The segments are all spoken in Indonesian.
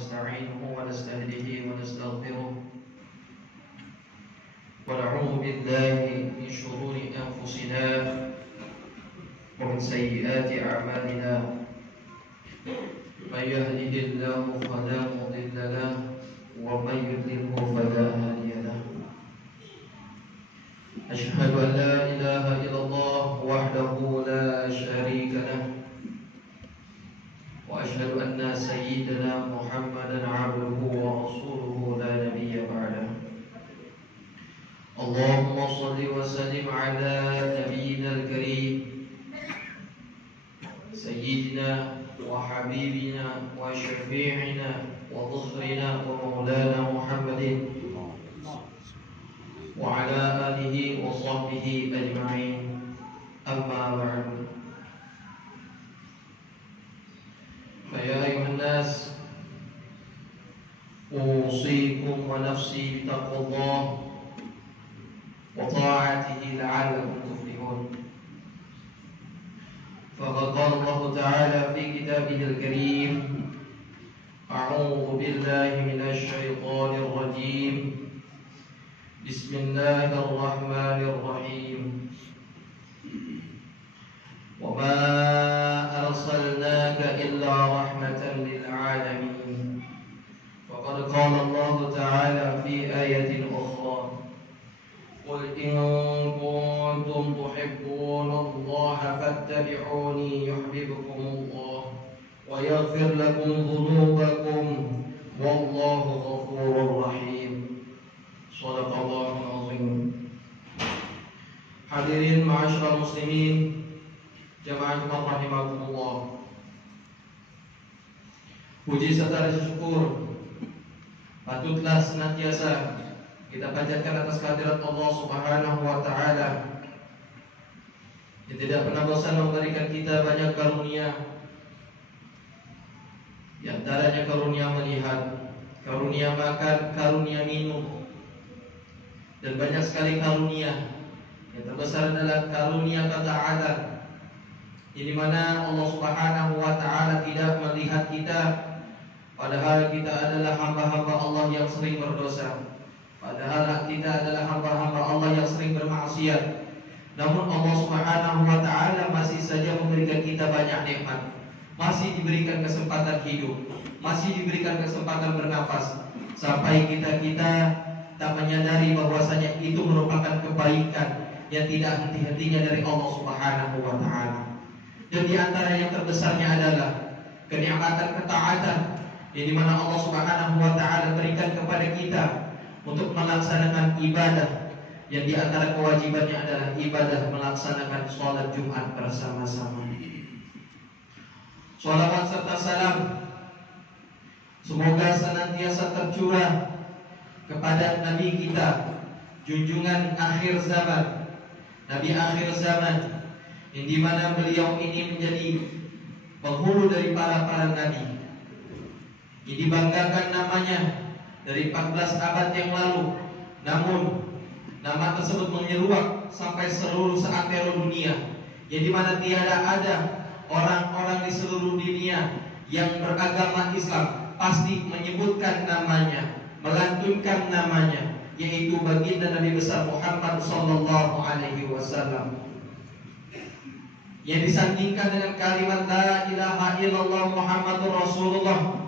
ونستعينه ونستهديه ونستغفره ونعوذ بالله من شرور أنفسنا ومن سيئات أعمالنا من يهده الله فلا مضل له ومن يضلله فلا هادي له أشهد أن لا إله إلا الله وحده لا شريك له وأشهد أن سيدنا محمدا عبده ورسوله لا نبي بعده اللهم صل وسلم على نبينا الكريم سيدنا وحبيبنا وشفيعنا وظهرنا ومولانا محمد وعلى آله وصحبه أجمعين أما بعد فيا أيها الناس أوصيكم ونفسي بتقوى الله وطاعته لعلكم تفلحون فقد قال الله تعالى في كتابه الكريم أعوذ بالله من الشيطان الرجيم بسم الله الرحمن الرحيم وما أرسلناك إلا رحمة للعالمين وقد قال الله تعالى في آية أخرى قل إن كنتم تحبون الله فاتبعوني يحببكم الله ويغفر لكم ذنوبكم والله غفور رحيم صدق الله العظيم. Hadirin ma'asyiral muslimin, jamaah Jumat rahimakumullah. Puji serta rasa syukur patutlah senantiasa kita panjatkan atas kehadirat Allah Subhanahu wa taala yang tidak pernah bosan memberikan kita banyak karunia. Di antaranya karunia melihat, karunia makan, karunia minum, dan banyak sekali karunia. Yang terbesar adalah karunia ketaatan, di mana Allah Subhanahu wa taala tidak melihat kita, padahal kita adalah hamba-hamba Allah yang sering berdosa. Padahal kita adalah hamba-hamba Allah yang sering bermaksiat. Namun Allah Subhanahu wa taala masih saja memberikan kita banyak nikmat. Masih diberikan kesempatan hidup, masih diberikan kesempatan bernafas, sampai kita tak menyadari bahwasanya itu merupakan kebaikan yang tidak henti-hentinya dari Allah Subhanahu wa taala. Dan di antara yang terbesarnya adalah kenikmatan ketaatan yang dimana Allah Subhanahu wa taala berikan kepada kita untuk melaksanakan ibadah, yang di antara kewajibannya adalah ibadah melaksanakan sholat Jumat bersama-sama. Sholawat serta salam semoga senantiasa tercurah kepada Nabi kita, junjungan akhir zaman, Nabi akhir zaman, yang dimana beliau ini menjadi penghulu dari para nabi, yang dibanggakan namanya dari 14 abad yang lalu. Namun nama tersebut menyeruak sampai seluruh seantero dunia, yang dimana tiada ada orang-orang di seluruh dunia yang beragama Islam pasti menyebutkan namanya, melantunkan namanya, yaitu baginda Nabi besar Muhammad sallallahu alaihi wasallam, yang disandingkan dengan kalimat la ilaha illallah Muhammadur Rasulullah,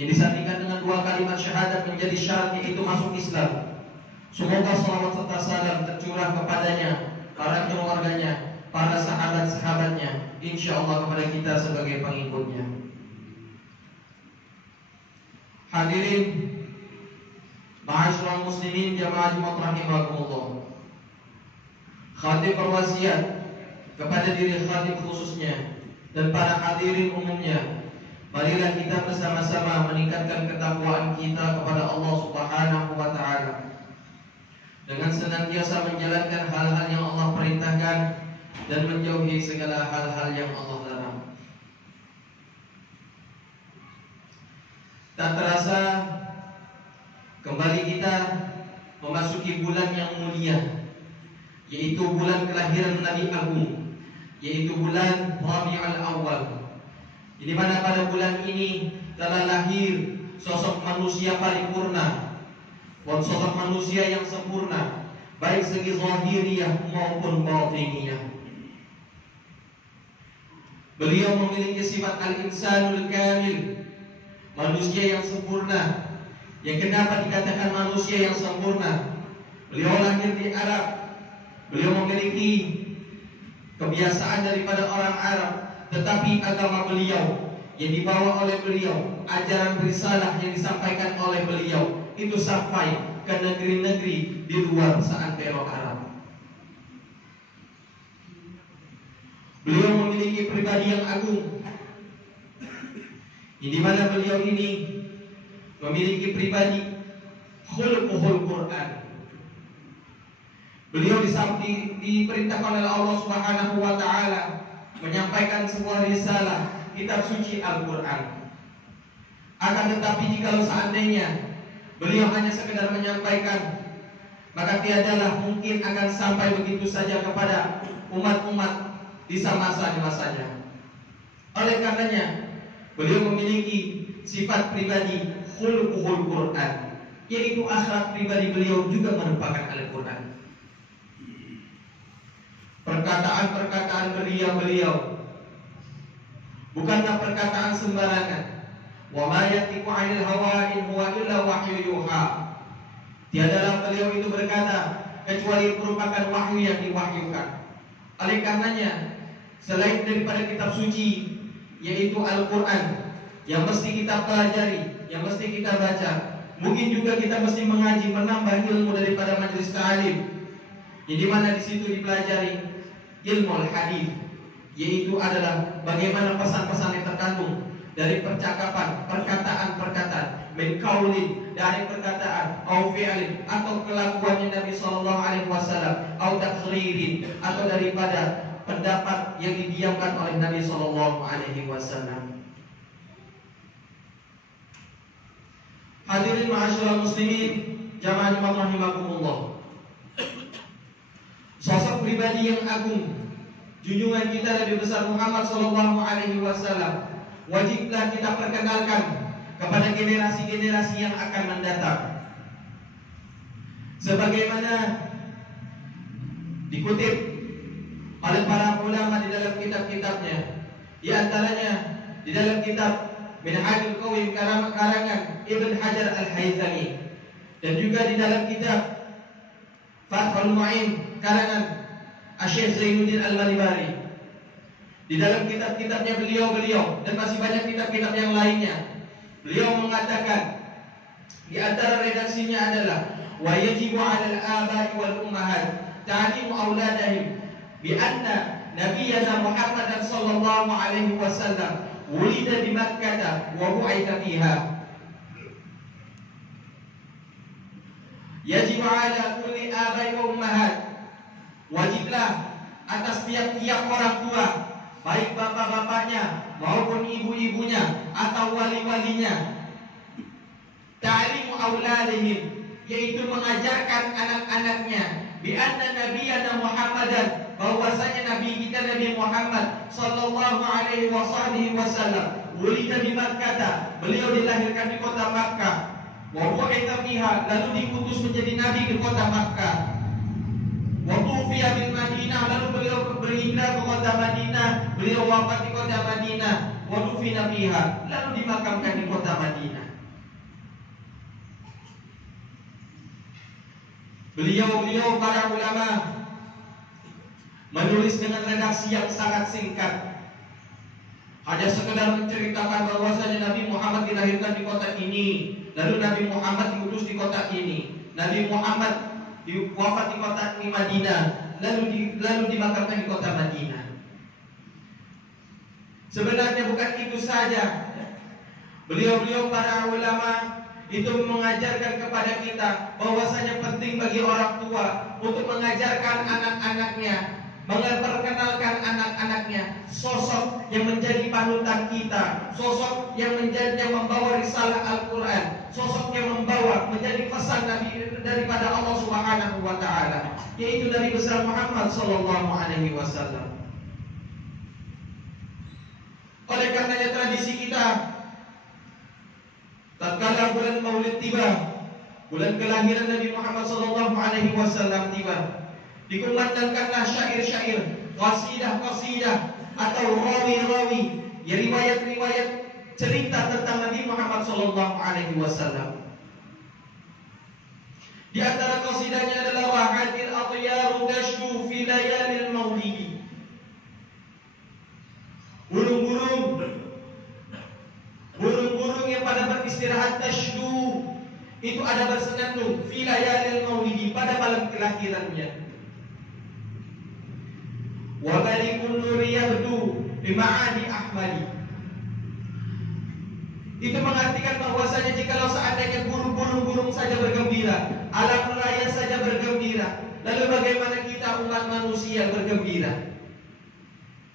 yang disandingkan dengan dua kalimat syahadat menjadi syarat yaitu masuk Islam. Semoga salawat serta salam tercurah kepadanya, para keluarganya, para sahabat-sahabatnya, insyaallah kepada kita sebagai pengikutnya. Hadirin ma'asyiral muslimin jamaah Jumat rahimakumullah. Khatib berwasiat kepada diri khatib khususnya dan para hadirin umumnya, marilah kita bersama-sama meningkatkan ketakwaan kita kepada Allah Subhanahu wa taala dengan senantiasa menjalankan hal-hal yang Allah perintahkan dan menjauhi segala hal-hal yang Allah larang. Tak terasa kembali kita memasuki bulan yang mulia, yaitu bulan kelahiran Nabi Agung, yaitu bulan Rabiul Awal. Di mana pada bulan ini telah lahir sosok manusia paripurna, sosok manusia yang sempurna, baik segi zahiriyah maupun batiniyah. Beliau memiliki sifat al-insanul kamil, manusia yang sempurna. Yang kenapa dikatakan manusia yang sempurna? Beliau lahir di Arab, beliau memiliki kebiasaan daripada orang Arab, tetapi agama beliau yang dibawa oleh beliau, ajaran risalah yang disampaikan oleh beliau, itu sampai ke negeri-negeri di luar seantero Arab. Beliau memiliki pribadi yang agung, di mana beliau ini memiliki pribadi khuluquhul Quran. Beliau diperintahkan oleh Allah Subhanahu wa taala menyampaikan sebuah risalah, kitab suci Al-Qur'an. Akan tetapi jika seandainya beliau hanya sekedar menyampaikan, maka tiadalah mungkin akan sampai begitu saja kepada umat-umat di masanya. Oleh karenanya beliau memiliki sifat pribadi khuluquhul Quran, yaitu akhlak pribadi beliau juga merupakan Al-Quran. Perkataan-perkataan beliau bukanlah perkataan sembarangan. Wa ma yantiqu 'anil hawa in huwa illa wahyu yuha. Tiadalah beliau itu berkata kecuali merupakan wahyu yang diwahyukan. Oleh karenanya, selain daripada kitab suci yaitu Al-Quran yang mesti kita pelajari, yang mesti kita baca, mungkin juga kita mesti mengaji, menambah ilmu daripada majelis ta'lim, yang dimana di situ dipelajari ilmu al-hadis, yaitu adalah bagaimana pesan-pesan yang terkandung dari percakapan, perkataan-perkataan, min qaulin, dari perkataan, au fi'lin, atau kelakuannya Nabi sallallahu alaihi wasallam, au takhririn, atau daripada pendapat yang didiamkan oleh Nabi sallallahu alaihi wasallam. Hadirin ma'asyiral muslimin, jamaah rahimakumullah. Sosok pribadi yang agung, junjungan kita Nabi besar Muhammad sallallahu alaihi wasallam, wajiblah kita perkenalkan kepada generasi-generasi yang akan mendatang. Sebagaimana dikutip oleh para ulama di dalam kitab-kitabnya, di antaranya di dalam kitab Minhajul Qawim karangan Ibn Hajar Al-Haythami, dan juga di dalam kitab Fathul Mu'in karangan Syekh Zainuddin Al-Malibari. Di dalam kitab-kitabnya beliau dan masih banyak kitab-kitab yang lainnya, beliau mengatakan di antara redaksinya adalah wa yajibu 'alal aba'i wal ummahat ta'limu auladihim bi anna nabiyyana Muhammadan sallallahu alaihi wasallam wulida di Makkah wa bu'itha fiha. Yajibu 'ala kulli aba'i wa ummahat, wajiblah atas tiap-tiap orang tua, baik bapak-bapaknya maupun ibu-ibunya atau wali-walinya, ta'limu auladihim, yaitu mengajarkan anak-anaknya, bi anna nabiyyana Muhammadan, bahwasanya nabi kita Nabi Muhammad sallallahu alaihi wasallam wulida di Makkah, beliau dilahirkan di kota Makkah, wa bu'itha fiha, lalu diutus menjadi nabi di kota Makkah, wa tufiya bil Madinah, lalu beliau berhijrah ke kota Madinah, beliau wafat di kota Madinah, wa dufina fiha, lalu dimakamkan di kota Madinah. Beliau para ulama menulis dengan redaksi yang sangat singkat, hanya sekedar menceritakan bahwasanya Nabi Muhammad dilahirkan di kota ini, lalu Nabi Muhammad diutus di kota ini, Nabi Muhammad wafat di kota ini Madinah, lalu dimakamkan di kota Madinah. Sebenarnya bukan itu saja. Beliau para ulama itu mengajarkan kepada kita bahwasanya penting bagi orang tua untuk mengajarkan anak-anaknya, memperkenalkan anak-anaknya sosok yang menjadi panutan kita, sosok yang membawa risalah Al-Quran, sosok yang membawa menjadi pesan daripada Allah Subhanahu wa taala, yaitu Nabi besar Muhammad sallallahu alaihi wasallam. Oleh karenanya tradisi kita tatkala bulan Maulid tiba, bulan kelahiran Nabi Muhammad SAW tiba, dikumandangkanlah syair-syair, qasidah-qasidah atau rawi-rawi, ya riwayat-riwayat cerita tentang Nabi Muhammad SAW. Di antara qasidahnya adalah wahadir atyaru tashdu fi layalil maulidi. Burung-burung yang pada beristirahat tashdu itu ada bersenandung fi layalil maulidi, pada malam kelahirannya. Wa balikun nuri yabdu bi ma'adi ahmadi. Itu mengartikan bahwasanya jikalau seandainya burung-burung saja bergembira, alam raya saja bergembira, lalu bagaimana kita umat manusia bergembira?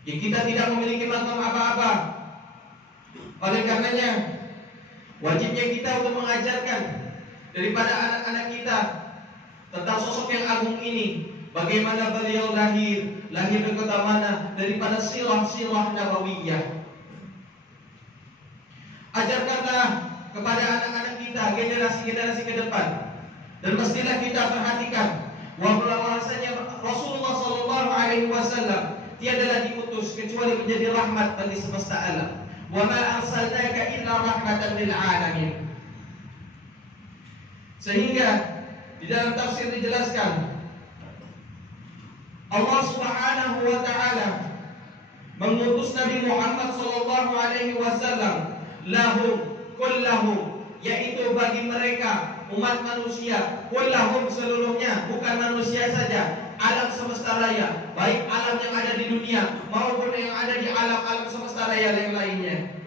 Ya, kita tidak memiliki makam apa-apa. Oleh karenanya, wajibnya kita untuk mengajarkan daripada anak-anak kita tentang sosok yang agung ini. Bagaimana beliau lahir di kota mana, daripada silah-silah nabawiyah. Ajarkanlah kepada anak-anak kita, generasi-generasi ke depan, dan mestilah kita perhatikan bahwasanya Rasulullah SAW tiadalah diutus kecuali menjadi rahmat bagi semesta alam. Wa ma arsalnaka illa rahmatan lil alamin. Sehingga di dalam tafsir dijelaskan Allah Subhanahu wa taala mengutus Nabi Muhammad SAW lahum kullahum, yaitu bagi mereka umat manusia, kullahum seluruhnya, bukan manusia saja, alam semesta raya, baik alam yang ada di dunia maupun yang ada di alam-alam semesta raya yang lainnya.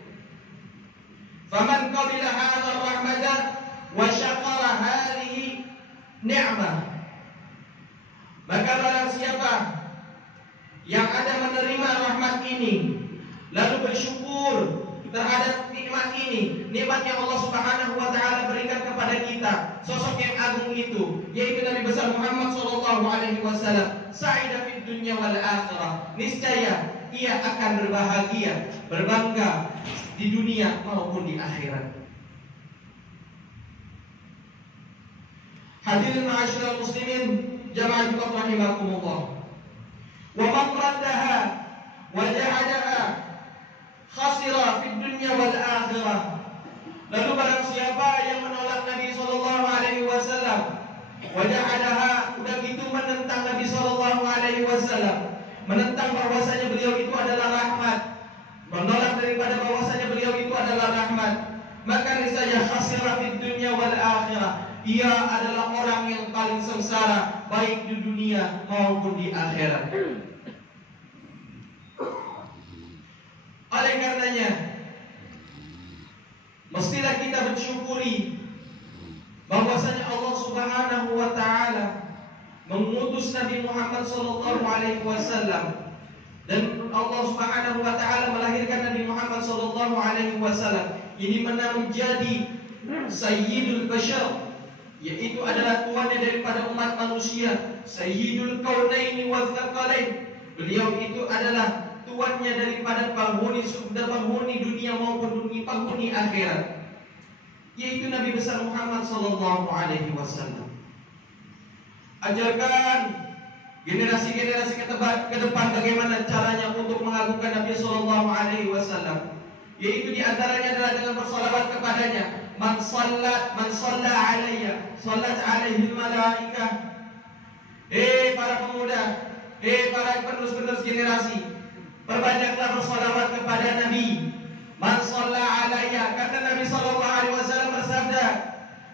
Faman qabila hadha rahmata wa syakara hadhihi ni'mah, maka barang siapa yang ada menerima rahmat ini lalu bersyukur terhadap nikmat ini, nikmat yang Allah Subhanahu wa taala berikan kepada kita, sosok yang agung itu, yaitu Nabi besar Muhammad SAW, sa'ida fid dunya wal akhirah, niscaya ia akan berbahagia, berbangga di dunia maupun di akhirat. Hadirin ma'asyiral muslimin, jamaah rahimakumullah. Wa man raddaha wa ja'alaha khasira fid dunya wal akhirah. Lalu barang siapa yang menolak Nabi SAW, waja'alaha, udah gitu menentang Nabi SAW, menentang bahwasanya beliau itu adalah rahmat, menolak daripada bahwasanya beliau itu adalah rahmat, maka niscaya khasira fid dunya wal akhirah, ia adalah orang yang paling sengsara baik di dunia maupun di akhirat. Oleh karenanya, mestilah kita bersyukuri bahwasanya Allah Subhanahu wa taala mengutus Nabi Muhammad SAW, dan Allah Subhanahu wa taala melahirkan Nabi Muhammad SAW. Ini menjadi Sayyidul Bashar, yaitu adalah tuannya daripada umat manusia, Sayyidul Kaunaini wa Tsaqalain. Beliau itu adalah tuannya daripada penghuni dunia maupun penghuni akhirat, yaitu Nabi besar Muhammad SAW. Ajarkan generasi-generasi ke depan bagaimana caranya untuk mengagungkan Nabi SAW, yaitu diantaranya adalah dengan bersalawat kepadanya. Man shalla alayya sallat alaihi malaikah. Para pemuda, para penerus-penerus generasi, perbanyaklah bersalawat kepada Nabi. Man shalla alayya, kata Nabi SAW bersabda,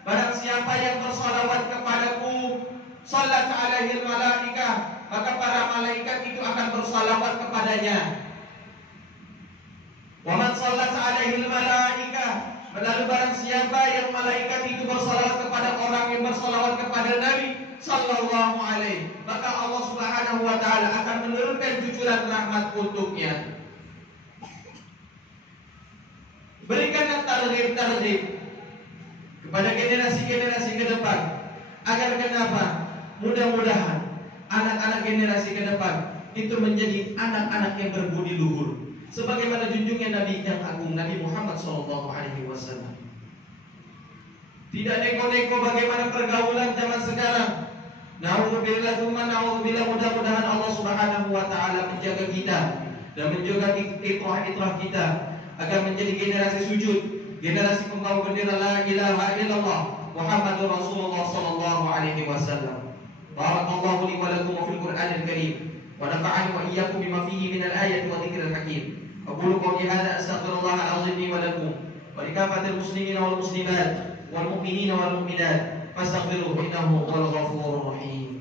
barang siapa yang bersalawat kepadaku, sallat alaihi malaikah, maka para malaikat itu akan bersalawat kepadanya. Wa man sallat alaihi malaikah, lalu barang siapa yang malaikat itu bersalawat kepada orang yang bersalawat kepada Nabi sallallahu alaihi, maka Allah Subhanahu wa taala akan menurunkan cucuran rahmat untuknya. Berikanlah targhib kepada generasi-generasi ke depan, agar kenapa? Mudah-mudahan anak-anak generasi ke depan itu menjadi anak-anak yang berbudi luhur, sebagaimana junjungan Nabi yang agung, Nabi Muhammad SAW. tidak neko-neko bagaimana pergaulan zaman sekarang. Na'udzubillah tsumma na'udzubillah, mudah-mudahan Allah Subhanahu wa taala menjaga kita dan menjaga fitrah kita agar menjadi generasi sujud, generasi pembawa bendera la ilaha illallah Muhammadur Rasulullah sallallahu alaihi wasallam. Barakallahu li wa lakum fil Qur'anil Karim wa nafa'ani wa iyyakum bima fihi minal ayati wa dzikril hakim. Aqulu qawli hadza astaghfirullahal azim li wa lakum wa li kafatil muslimina wal muslimat wal mu'minina wal mu'minat fastaghfiruhu innahu huwal ghafurur rahim.